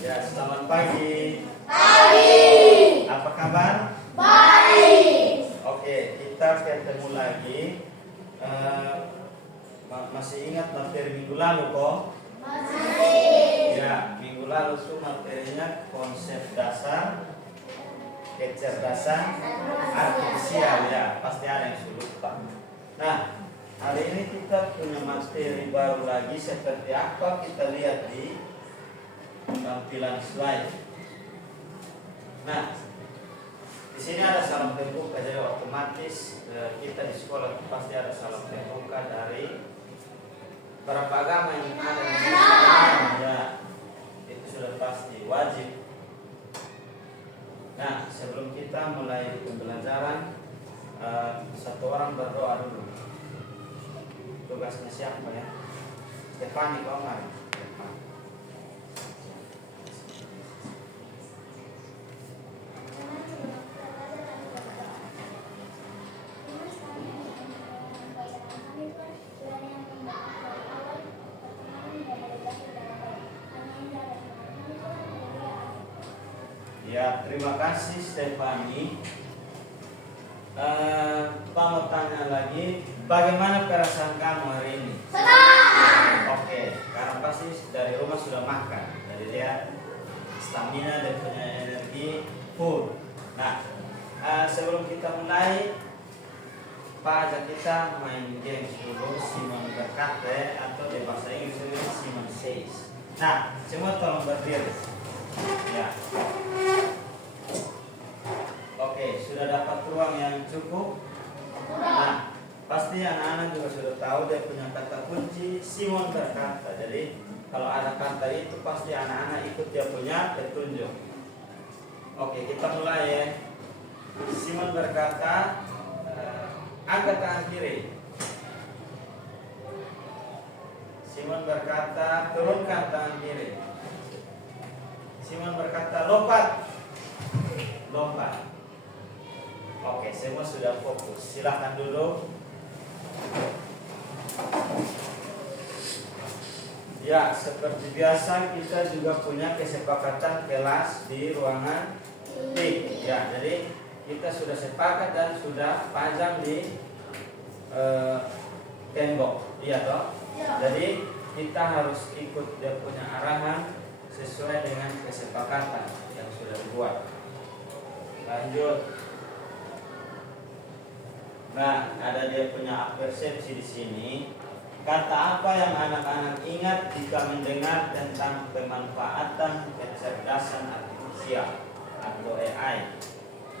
Ya, selamat pagi. Pagi. Apa kabar? Baik. Oke, kita ketemu lagi. Masih ingat materi minggu lalu kok? Masih. Ya, minggu lalu tuh materinya konsep dasar kecerdasan artifisial ya. Pasti ada yang sudah lupa. Nah, hari ini kita punya materi baru lagi. Seperti apa kita lihat di tampilan slide. Nah, di sini ada salam pembuka, jadi otomatis kita di sekolah pasti ada salam pembuka dari beberapa agama yang ada di sini. Ya, itu sudah pasti wajib. Nah, sebelum kita mulai pembelajaran, satu orang berdoa dulu. Tugasnya siapa ya? Stefani, kau mari. Ya, terima kasih Stefani. Pak mau tanya lagi, bagaimana perasaan kamu hari ini? Senang. Oke, karena pasti dari rumah sudah makan, jadi dia stamina dan punya energi full. Nah, sebelum kita mulai, Pak ajak kita main game dulu. Simon berkata, atau di bahasa Inggris Simon says. Nah, semua tolong berdiri. Ya. Oke, sudah dapat ruang yang cukup. Nah, pasti anak-anak juga sudah tahu dia punya kata kunci Simon berkata. Jadi kalau ada kata itu pasti anak-anak ikut dia punya petunjuk. Oke, kita mulai ya. Simon berkata, angkat tangan kiri. Simon berkata, turunkan tangan kiri. Simon berkata, lompat. Lompat. Oke, semua sudah fokus. Silakan duduk. Ya, seperti biasa kita juga punya kesepakatan kelas di ruangan T. Ya, jadi kita sudah sepakat dan sudah pajang di tembok. Iya toh? Ya. Jadi kita harus ikut dia punya arahan sesuai dengan kesepakatan yang sudah dibuat. Lanjut. Nah, ada dia punya persepsi di sini. Kata apa yang anak-anak ingat jika mendengar tentang pemanfaatan kecerdasan artifisial atau AI?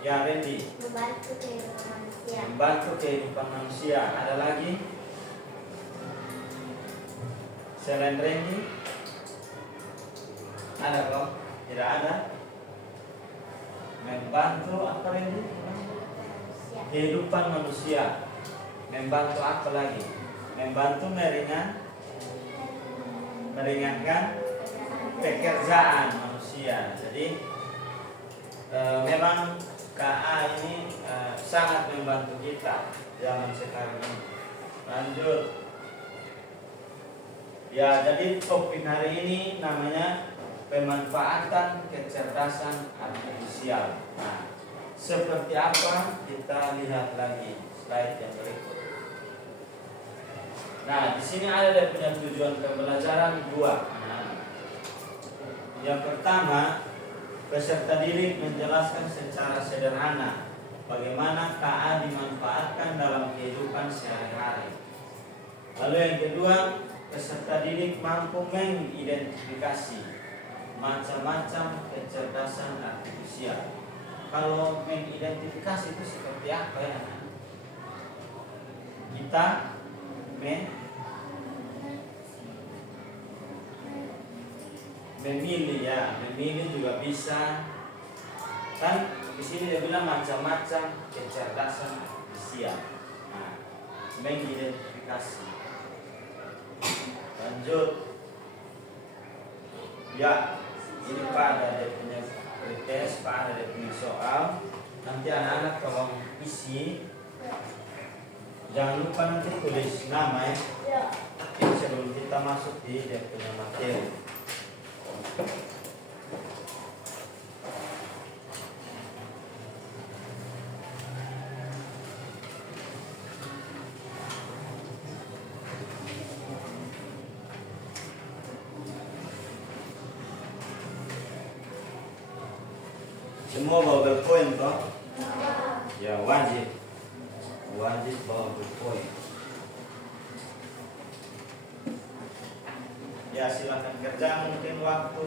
Ya, Randy. Membantu kehidupan manusia. Membantu kehidupan manusia. Ada lagi? Selain Randy? Ada kok? Tidak ada? Membantu apa Randy? Kehidupan manusia. Membantu apa lagi? Membantu meringankan pekerjaan manusia. Jadi memang KA ini sangat membantu kita zaman sekarang ini. Lanjut. Ya, jadi topik hari ini namanya pemanfaatan kecerdasan artifisial. Nah, seperti apa kita lihat lagi slide yang berikut. Nah, di sini ada punya tujuan pembelajaran dua. Nah, yang pertama, peserta didik menjelaskan secara sederhana bagaimana KA dimanfaatkan dalam kehidupan sehari-hari. Lalu yang kedua, peserta didik mampu mengidentifikasi macam-macam kecerdasan artifisial. Kalau mengidentifikasi itu seperti apa ya? Kita memilih ya, memilih juga bisa. Kan di sini dia bilang macam-macam kecerdasan artifisial. Nah, mengidentifikasi. Lanjut. Ya, ini Pak ada dia punya tes, Pak ada dia punya soal. Nanti anak-anak tolong isi. Jangan lupa nanti tulis nama ya. Sebelum kita masuk di dia punya materi. Semua bawa berpoin toh? Ya wajib bawa berpoin. Ya silakan kerja mungkin waktu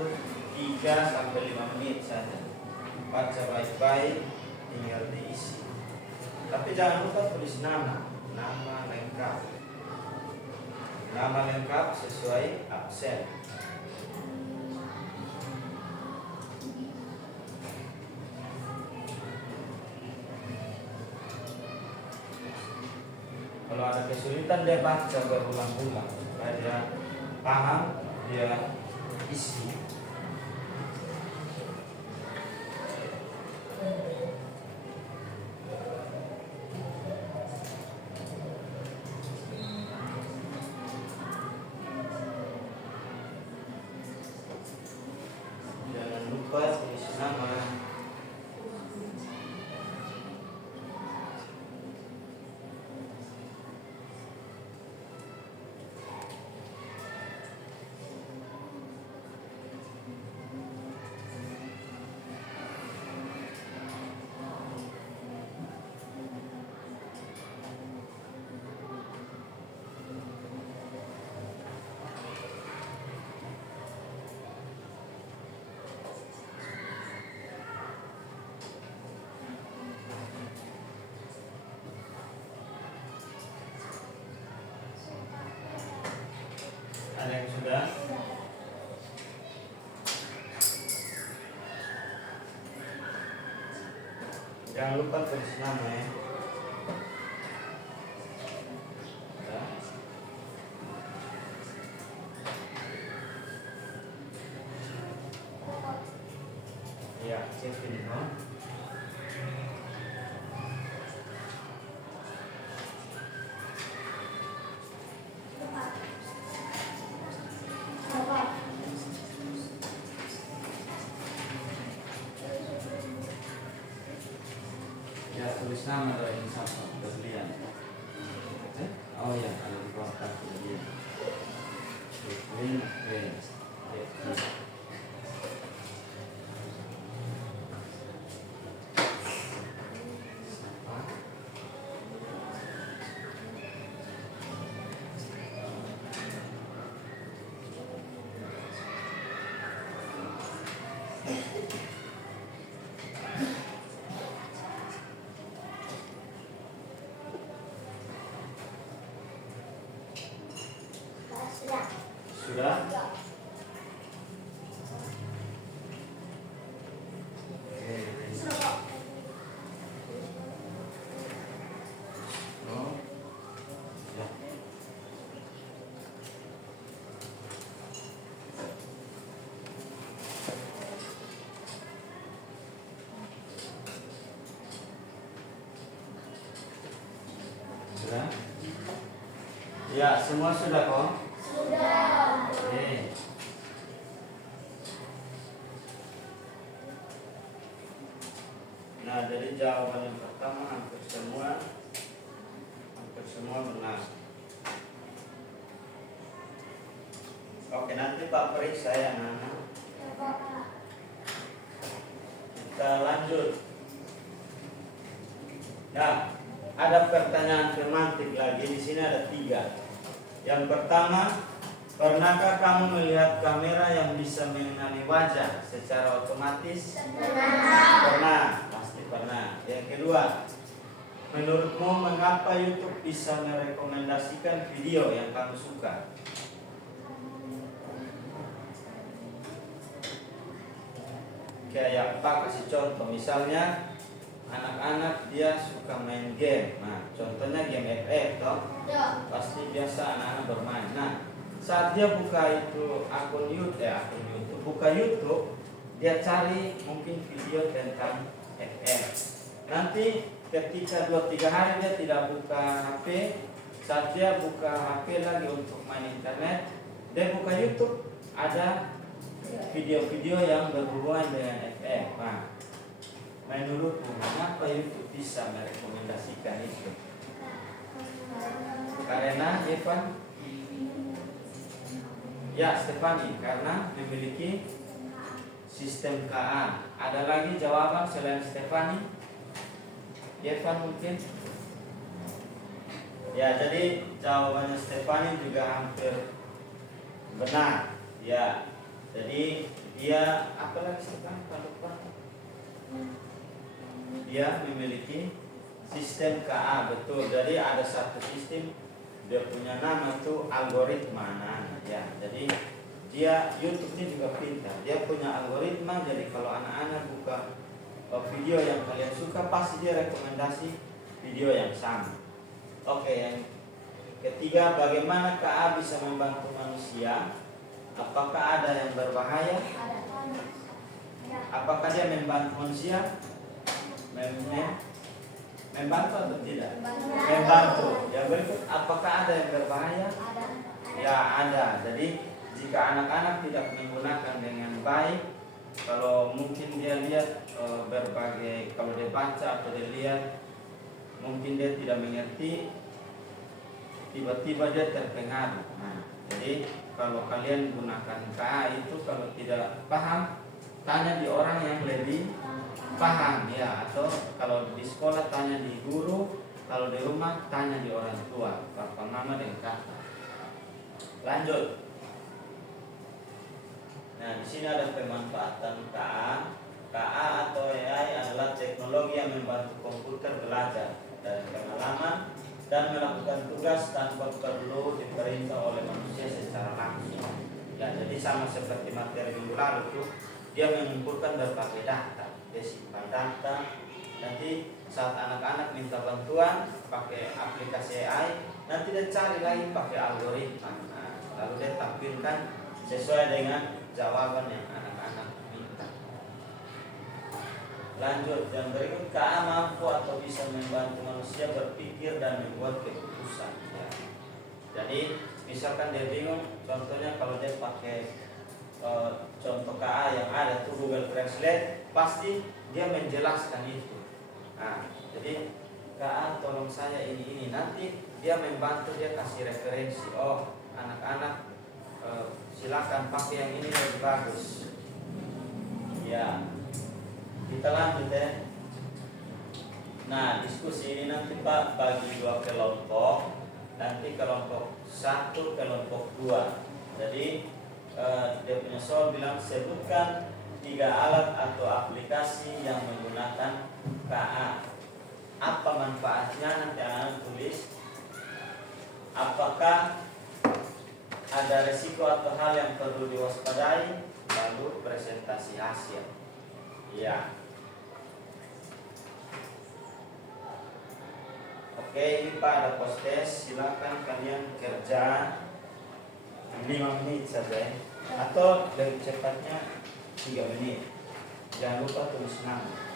3 sampai 5 menit saja. Baca baik-baik, tinggal diisi. Tapi jangan lupa tulis nama lengkap. Nama lengkap sesuai absen. Kalau ada kesulitan dia baca berulang-ulang supaya dia paham, dia isi. Jangan lupa tulis nama. Ada yang sudah? Jangan lupa tulis nama ya. Ya, Kevin, no? Ya, tulis nama dari siapa? Berlian. Oh ya, ada di bawah kaki Berlian. Berlian, oke. Sudah? Oke. Oh. Ya. Sudah? Ya, semua sudah kok? Sudah. Oke. Nah, jadi jawaban yang pertama hampir semua benar. Oke, nanti Pak periksa ya, Nana. Kita lanjut. Nah, ada pertanyaan semantik lagi. Di sini ada 3. Yang pertama, pernahkah kamu melihat kamera yang bisa mengenali wajah secara otomatis? Pernah, pasti pernah. Yang kedua, menurutmu mengapa YouTube bisa merekomendasikan video yang kamu suka? Kayak apa? Kasih contoh. Misalnya anak-anak dia suka main game. Nah, contohnya game FF toh. Pasti biasa anak-anak bermain. Nah, saat dia buka itu akun YouTube, buka YouTube, dia cari mungkin video tentang FF. Nanti ketika 2-3 hari dia tidak buka HP, saat dia buka HP lagi untuk main internet, dia buka YouTube, ada video-video yang berhubungan dengan FF. Nah, menurutmu mengapa YouTube bisa merekomendasikan itu? Karena Evan, ya Stefani, karena memiliki sistem KA. Ada lagi jawaban selain Stefani? Evan mungkin? Ya, jadi jawabannya Stefani juga hampir benar. Ya, jadi dia apa lagi Stefani? Kalau lupa. Dia memiliki sistem KA, betul. Jadi ada satu sistem, dia punya nama itu algoritma. Nah, ya, jadi dia YouTube-nya juga pintar. Dia punya algoritma. Jadi kalau anak-anak buka video yang kalian suka, pasti dia rekomendasi video yang sama. Oke, yang ketiga, bagaimana KA bisa membantu manusia? Apakah ada yang berbahaya? Apakah dia membantu manusia? Membantu atau tidak? Membantu. Yang berikut, apakah ada yang berbahaya? Ya, ada. Jadi jika anak-anak tidak menggunakan dengan baik, kalau mungkin dia lihat berbagai, kalau dia baca atau dia lihat, mungkin dia tidak mengerti, tiba-tiba dia terpengaruh. Nah, jadi kalau kalian gunakan KA itu, kalau tidak paham, tanya di orang yang lebih paham, ya. Atau kalau di sekolah tanya di guru, kalau di rumah tanya di orang tua, papa mama dan kakak. Lanjut. Nah, di sini ada pemanfaatan KA. KA atau AI adalah teknologi yang membantu komputer belajar dari pengalaman dan melakukan tugas tanpa perlu diperintah oleh manusia secara langsung. Ya, jadi sama seperti materi minggu lalu tuh, dia mengumpulkan berbagai data, dia simpan data. Nanti saat anak-anak minta bantuan pakai aplikasi AI, nanti dia cari lagi pakai algoritma. Nah, lalu dia tampilkan sesuai dengan jawaban yang anak-anak minta. Lanjut, yang berikut, KA mampu atau bisa membantu manusia berpikir dan membuat keputusan. Ya. Jadi misalkan dia bingung, contohnya kalau dia pakai contoh KA yang ada tuh Google Translate, pasti dia menjelaskan itu. Nah, jadi KA tolong saya ini, nanti dia membantu, dia kasih referensi. Oh, anak-anak silakan pakai yang ini lebih bagus. Ya, kita lanjut ya. Nah, diskusi ini nanti Pak bagi dua kelompok. Nanti kelompok 1, kelompok 2. Jadi dia punya soal bilang, sebutkan 3 alat atau aplikasi yang menggunakan KA. Apa manfaatnya? Nanti anak tulis. Apakah ada resiko atau hal yang perlu diwaspadai? Lalu presentasi hasil. Ya. Oke, ini Pak ada post-test. Silakan kalian kerja 5 menit saja, atau lebih cepatnya 3 menit. Jangan lupa tulis nama.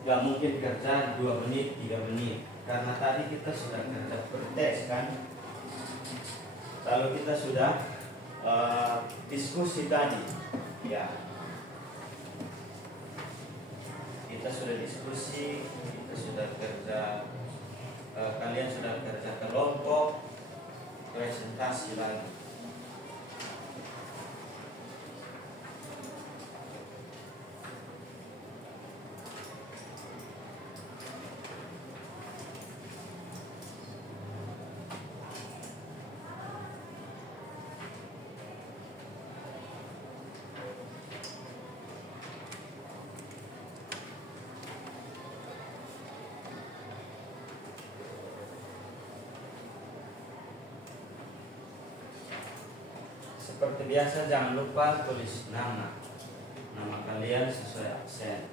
Gak mungkin kerja 2 menit, 3 menit, karena tadi kita sudah kerja per teks kan. Kalau kita sudah diskusi tadi, ya, kita sudah diskusi, kita sudah kerja, kalian sudah kerja kelompok, presentasi lagi. Seperti biasa, jangan lupa tulis nama kalian sesuai absen.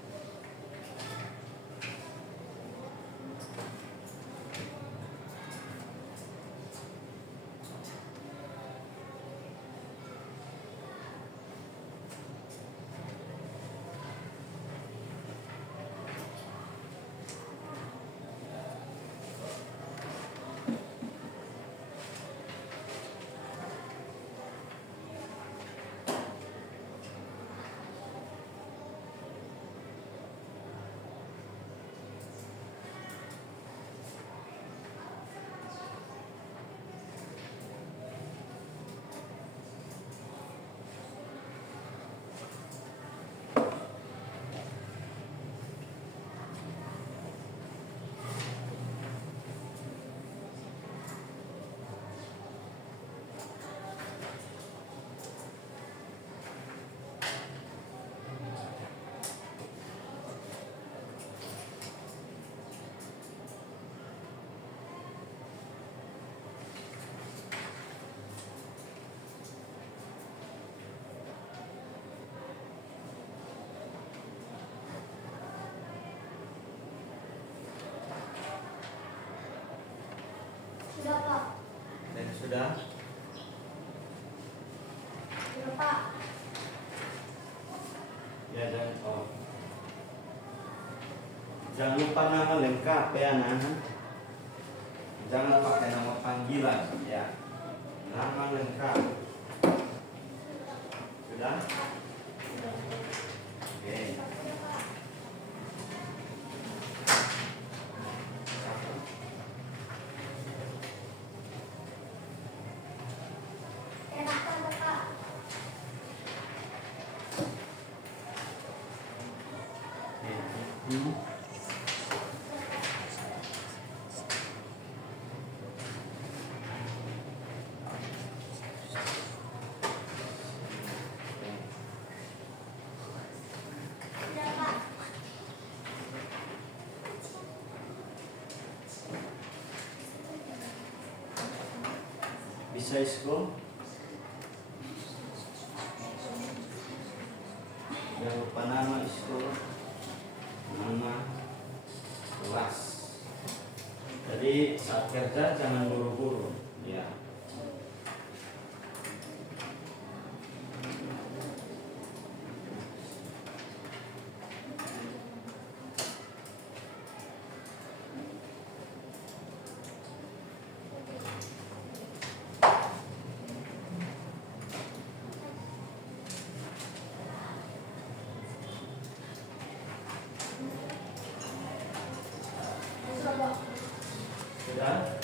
Jangan lupa nama lengkap ya anak-anak. Jangan pakai nama panggilan ya. Nama lengkap. Sudah? Oke. Bisa school. Jangan lupa nama school, nama kelas. Jadi saat kerja jangan buru-buru ya. Sudah?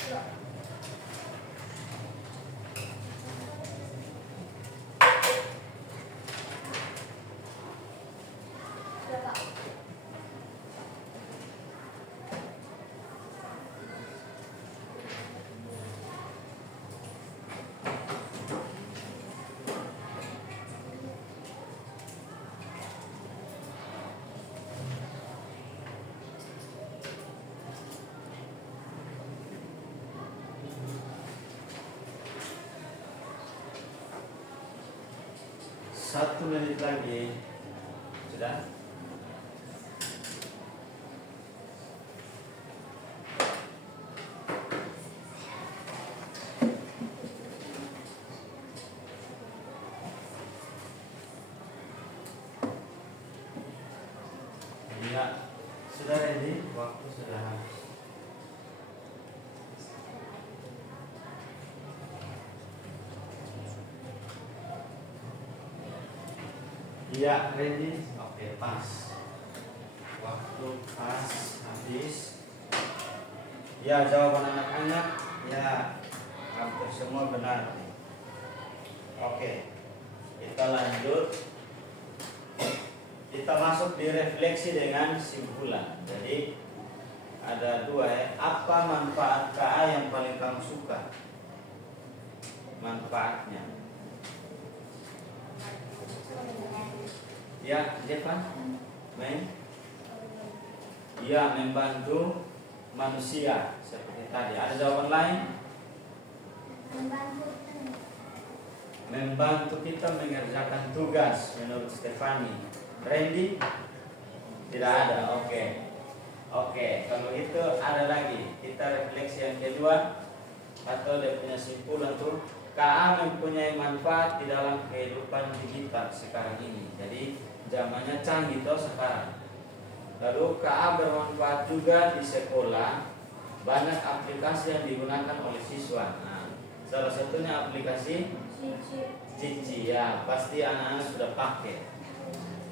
Satu menit lagi. Sudah? Ya, sudah ready? Waktu sudah habis. Ya, ready? Oke, pas. Waktu pas, habis. Ya, jawaban anak-anak ya hampir semua benar. Oke, kita lanjut. Kita masuk di refleksi dengan simpulan. Jadi ada dua ya. Apa manfaat KA yang paling kamu suka? Manfaatnya. Ya, Jevan, main. Ya, membantu manusia seperti tadi. Ada jawaban lain? Membantu kita mengerjakan tugas menurut Stefani. Randy? Tidak ada. Oke. Oke, kalau itu ada lagi. Kita refleksi yang kedua atau dia punya simpulan tuh. KA mempunyai manfaat di dalam kehidupan digital sekarang ini. Jadi zamannya canggih toh sekarang. Lalu KA bermanfaat juga di sekolah. Banyak aplikasi yang digunakan oleh siswa. Nah, salah satunya aplikasi Cici ya, pasti anak-anak sudah pakai.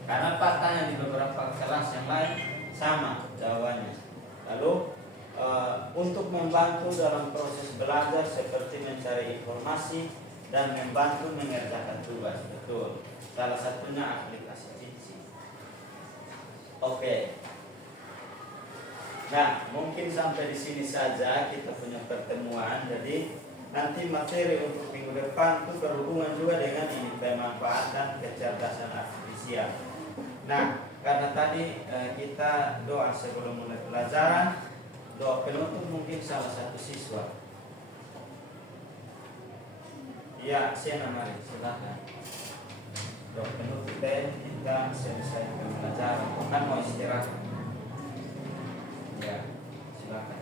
Karena faktanya di beberapa kelas yang lain sama jawabannya. Lalu untuk membantu dalam proses belajar seperti mencari informasi dan membantu mengerjakan tugas. Betul. Salah satunya aplikasi Cici. Oke. Nah, mungkin sampai di sini saja kita punya pertemuan. Jadi nanti materi untuk minggu depan itu berhubungan juga dengan ini, pemanfaatan kecerdasan artifisial. Nah, karena tadi kita doa sebelum mulai pelajaran, doa penutup mungkin salah satu siswa. Ya, Siana mari silakan. Doa penutup kita selesai pelajaran. Kan mau istirahat. Ya, silakan.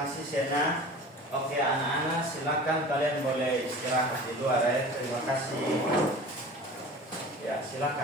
kasih Sena. Oke anak-anak, silakan kalian boleh istirahat di luar ya. Terima kasih. Ya silakan.